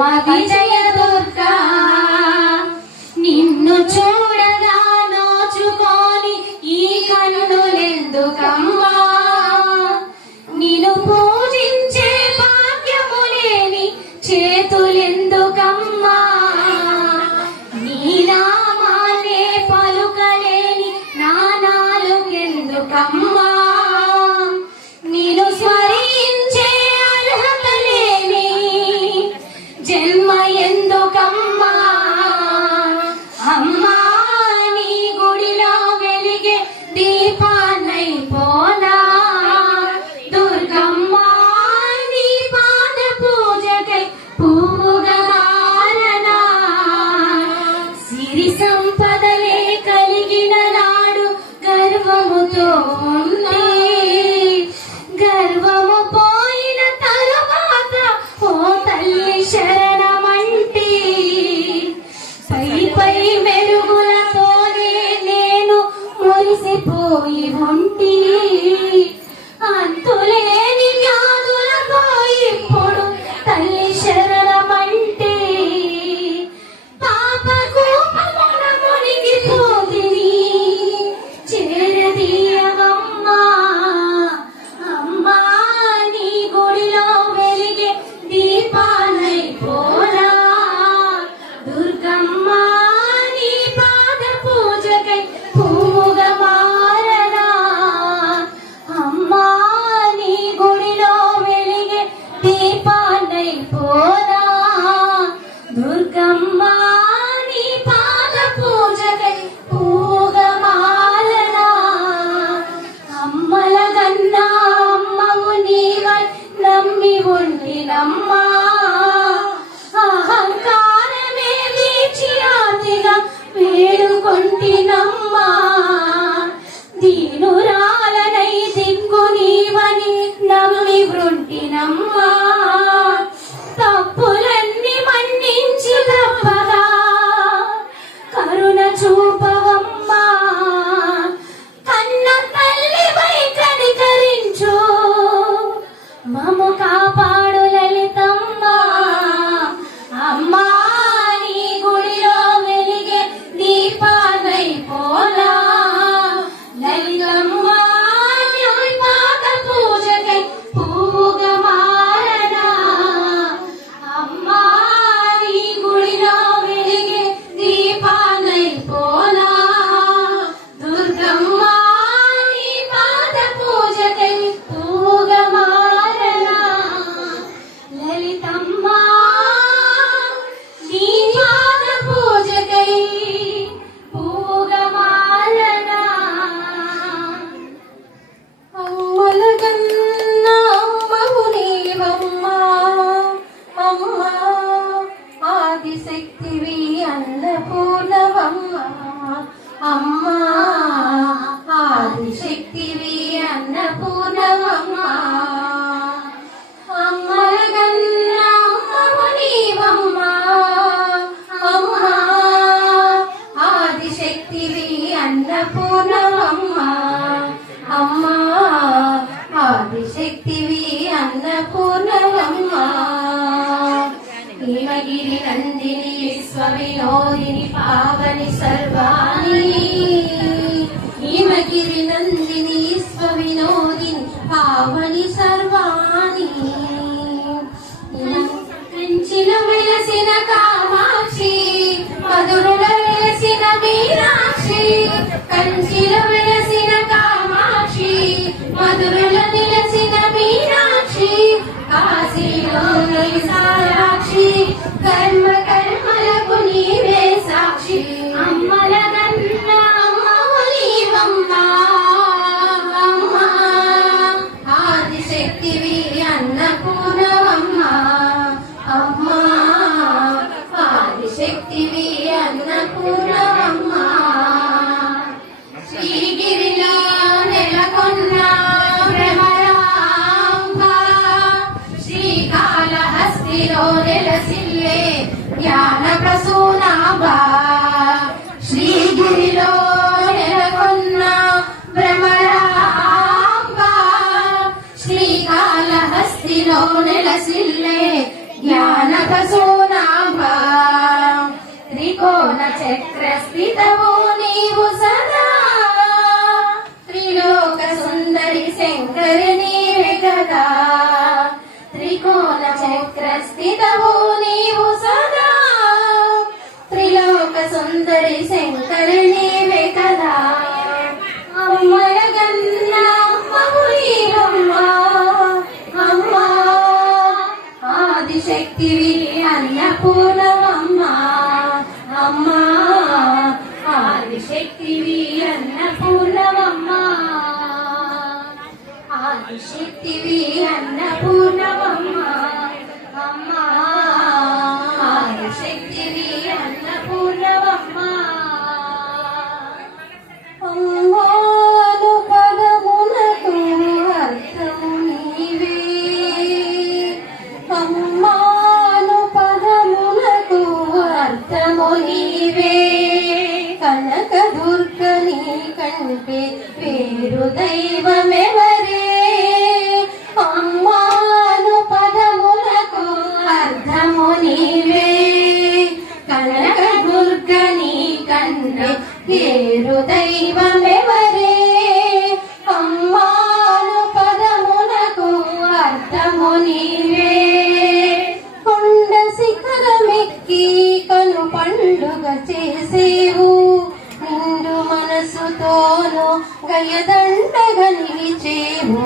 విజయ దుర్గా నిన్ను చూడగా నోచుకొని ఈ కన్నులెందుకమ్మా నిన్ను పూజించే భాగ్యము లేని చేతులెందుకమ్మా నీ నామాన్నే పలుకలేని నా నాలుకెందుకమ్మా నిన్ను స్మరించే అర్హత లేని జన్మ ఎందుకమ్మా అమ్మా నీ గుడిలో వెలిగే దీపాన్నైపోనా దుర్గమ్మా నీ పాద పూజకై పువ్వుగా మారనా సిరి సంపదలే కలిగిన నాడు గర్వముతో ఉంది గర్వము పోయిన తరువాత ఓ తల్లి శరణమంటి పై పై మెరుగులతోనే నేను మురిసిపోయి ఉంటి అంతులేని వ్యాధులతో ఇప్పుడు తల్లి శరణమంటి పాప కూపమున మునిగిపోతిని చేరదీయవమ్మా అమ్మా నీ గుడిలో వెలిగే దీపాన్నైపోనా దుర్గమ్మా నీ పాద పూజకై పువ్వుగా మారనా అమ్మా నీ గుడిలో వెలిగే దీపాన్నైపోనా దుర్గమ్మా నీ పాద పూజకై పువ్వుగా మారనా అమ్మల గన్నా అమ్మవు నీవై నమ్మి ఉండినమ్మా అహంకారమే వీచియాతిగా వేడుకొంటినమ్మా దీనురాలనై దిక్కు నీవని నమ్మి వృంటినమ్మా తప్పులన్నీ మన్నించి తప్పగా కరుణ చూపవమ్మా కన్న తల్లిపై కనికరించు మము కాపాడు లలితమ్మా అమ్మా నీ గుడిలో వెలిగే దీపాన్నైపోనా లలితమ్మా నీ పాద పూజకై పువ్వుగా మారనా అమ్మా నీ గుడిలో వెలిగే దీపాన్నైపోనా దుర్గమ్మా నీ పాద పూజకై పువ్వుగా మారనా లలితమ్మా నీ పాద పూజకై పువ్వుగా మారనా అమ్మల కన్నా అమ్మవు నీవమ్మా అమ్మా ఆదిశక్తివి అన్నపూర్ణవమ్మా అమ్మా ఆదిశక్తివి అన్నపూర్ణవమ్మా అమ్మల కన్నా అమ్మవు నీవమ్మా అమ్మా ఆదిశక్తివి అన్నపూర్ణవమ్మా అమ్మా ఆదిశక్తివి అన్నపూర్ణవమ్మా హిమగిరి నందిని విశ్వవినోదిని పావని సర్వాణి హిమగిరి నందిని విశ్వవినోదిని పావని సర్వాణి కంచిలో వెలసిన కామాక్షి మధురలో వెలసిన మీనాక్షి కంచిలో వెలసిన కామాక్షి మధురలో నిలసిన మీనాక్షి కాశీలో సాక్షి కర్మ కర్మలకు నీవే సాక్షి అమ్మల గన్న అమ్మవు నీవమ్మా అమ్మా ఆదిశక్తివి అన్నపూర్ణవమ్మా అమ్మా ఆదిశక్తివి అన్నపూర్ణవమ్మా శ్రీగిరిలో నెలకొన్న భ్రమరాంబ శ్రీకాళహస్తిలో నెలసిల్లే జ్ఞాన ప్రసూనాంబ శ్రీగిరిలో నెలకొన్న భ్రమరాంబ శ్రీకాళహస్తిలో నెలసిల్లే జ్ఞాన ప్రసూనాభా త్రికోణ చక్ర స్థితవు నీవు సదా త్రిలోక సుందరి శంకరి నీవే కదా త్రికోణ చక్ర స్థితవు నీవు సదా త్రిలోక సుందరి శంకరి నీవే కదా అమ్మల గన్న అమ్మవు నీవమ్మా అమ్మా ఆదిశక్తివి అన్నపూర్ణమమ్మా అమ్మా ఆదిశక్తివి అన్నపూర్ణమమ్మా ఆదిశక్తివి అన్నపూర్ణమమ్మా అమ్మా ఆదిశక్తివి అన్నపూర్ణమమ్మా అమ్మాను పదమునకు అర్థము నీవే అమ్మాను పదమునకు అర్థము నీవే కనక దుర్గ నీ కంటే వేరు దైవమెవరే అమ్మాను పదమునకు అర్థము నీవే కనక దుర్గ నీ కంటే వేరు దైవమెవరే అమ్మాను పదమునకు అర్థము నీవే కొండ శిఖరమెక్కి కను పండుగ చేసేవు నిండు మనసుతోను గయదండగా నిలిచేవు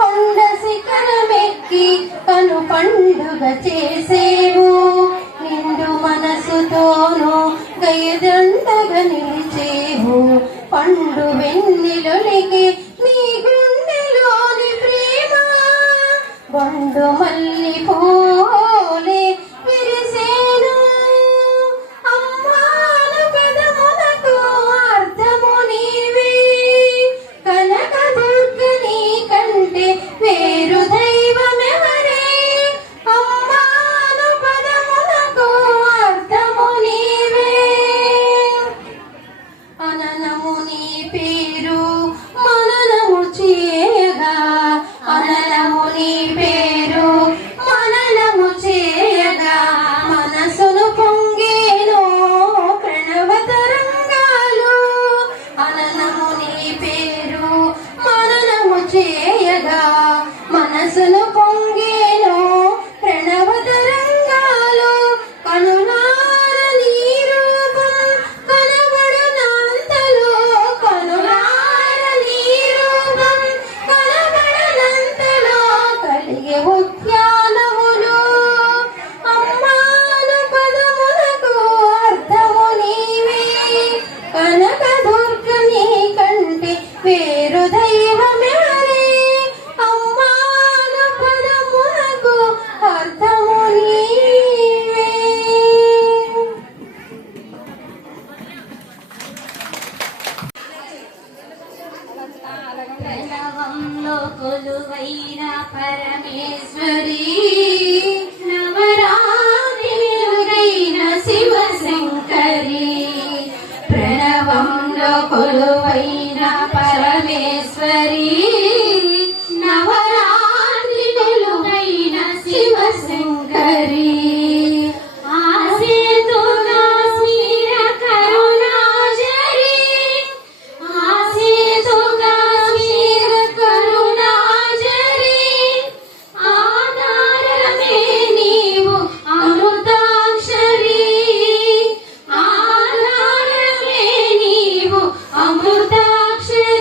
కొండ శిఖరమెక్కి కను పండుగ చేసేవు నిండు మనసుతోను గయదండగా నిలిచేవు పండు వెన్నెలొలికి నీ గుండెలోని ప్రేమ బొండు మల్లి పోలే విరిసేను అమ్మాను పదమునకు అర్థము నీవే కనక దుర్గ నీ కంటే వేరు దైవమెవరే అమ్మాను పదమునకు అర్థము నీవే అననము నీ పేరు మననము చేయగా అననము నీ పేరు మననము చేయగా మనసును పొంగేను ప్రణవ తరంగాలు అననము నీ పేరు మననము చేయగా మనసును పొంగేను ప్రణవ తరంగాలు కనులార నీ రూపం కనబడునంతలో కనులార నీ రూపం కనబడునంతలో కలిగే ఉద్యానములు అమ్మాను పదమునకు అర్థము నీవే కనక దుర్గ నీ కంటే వేరు దైవమెవరే అమ్మాను పదమునకు అర్థము నీవే ప్రణవంలో కొలువైన పరమేశ్వరి నవరాత్రి వెలుగైన శివశంకరి ప్రణవంలో కొలువైన పరమేశ్వరి నవరాత్రి వెలుగైన శివశంకరి ఆసేతు కాశ్మీర కరుణాజరి ఆసేతు కాశ్మీర కరుణాజరి ఆధారమే నీవు అమృతాక్షరి ఆధారమే నీవు అమృతాక్షరి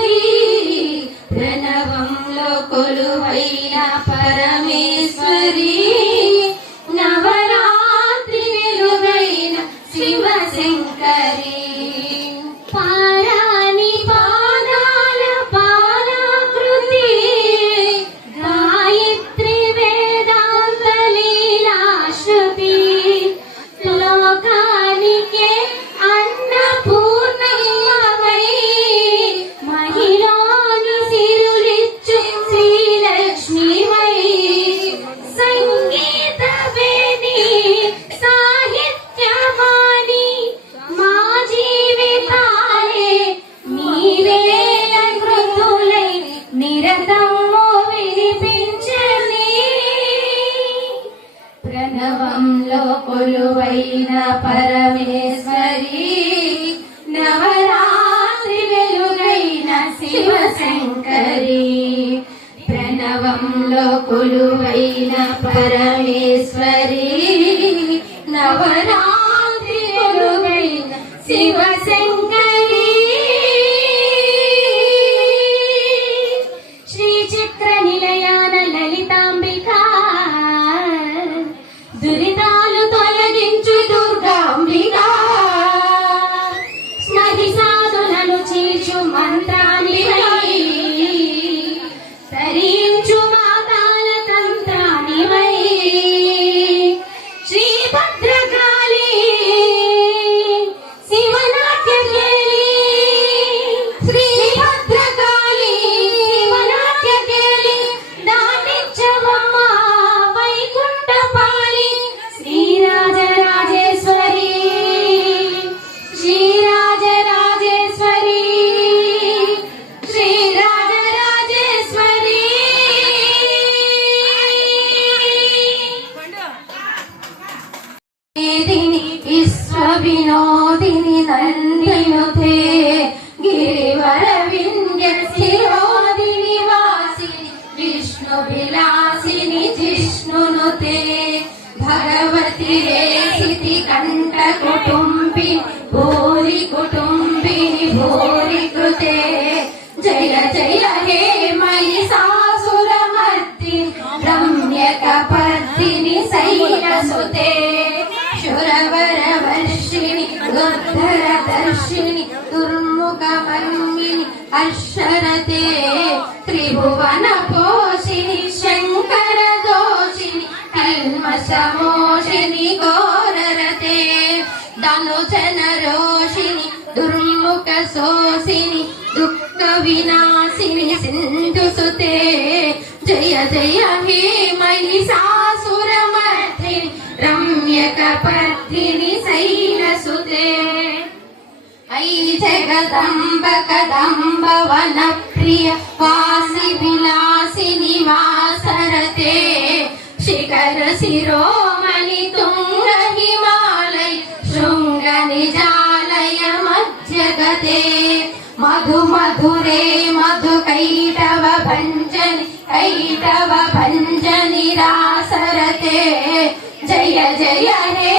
కొలువైన పరమేశ్వరి నవరాత్రి వెలుగైన శివశంకరి ప్రణవంలో కొలువైన పరమేశ్వరి నవరాత్రి వెలుగైన శివశంకరి శ్రీచక్ర నిలయాన లలితాంబిక దురితాలు తొలగించు దుర్గాంబిక స్మది సాధులను చీల్చు మంత్రానివై తరించు మాతాల తంత్రానివై శ్రీ భద్రకాళి శివనాట్య కేళి శ్రీ భద్రకాళి శివనాట్య కేళి దాటించవమ్మ వైకుంఠపాళి శ్రీరాజరాజేశ్వరి శ్రీరాజరాజేశ్వరి శ్రీరాజరాజేశ్వరి వేదిని విశ్వవినోదిని నందినుతే గిరివర వింధ్య శిరోదిని వాసిని విష్ణు విలాసిని జిష్ణునుతే భగవతి రేసితి కంఠ కుటుంబి భూరి కుటుంబిని భూరి కృతే జయ జయ హే మహిషాసురమర్దిని రమ్యకపర్దిని శైలసుతే శురవర వర్షిణి దుర్ధర దర్శిని దుర్ముఖమన్మిని అక్షరతే త్రిభువన పోషిణి శంకర దోషిని కల్మషమోషిని ఘోరరతే ధనుజన రోషిని దుర్ముఖ శోషిని దుఃఖ వినాశిని సింధుసుతే జయ జయ హే మహిషాసురమర్దిని రమ్యకపర్దిని శైలసుతే ఐ జగదంబ కదంబ వన ప్రియ వాసి విలాసిని వాసరతే శిఖర శిరోమణి తుంగ హిమాలయ శృంగ నిజాలయ మధ్యగతే మధు మధురే మధు కైటవ భంజని రాసరతే జయ జయ హే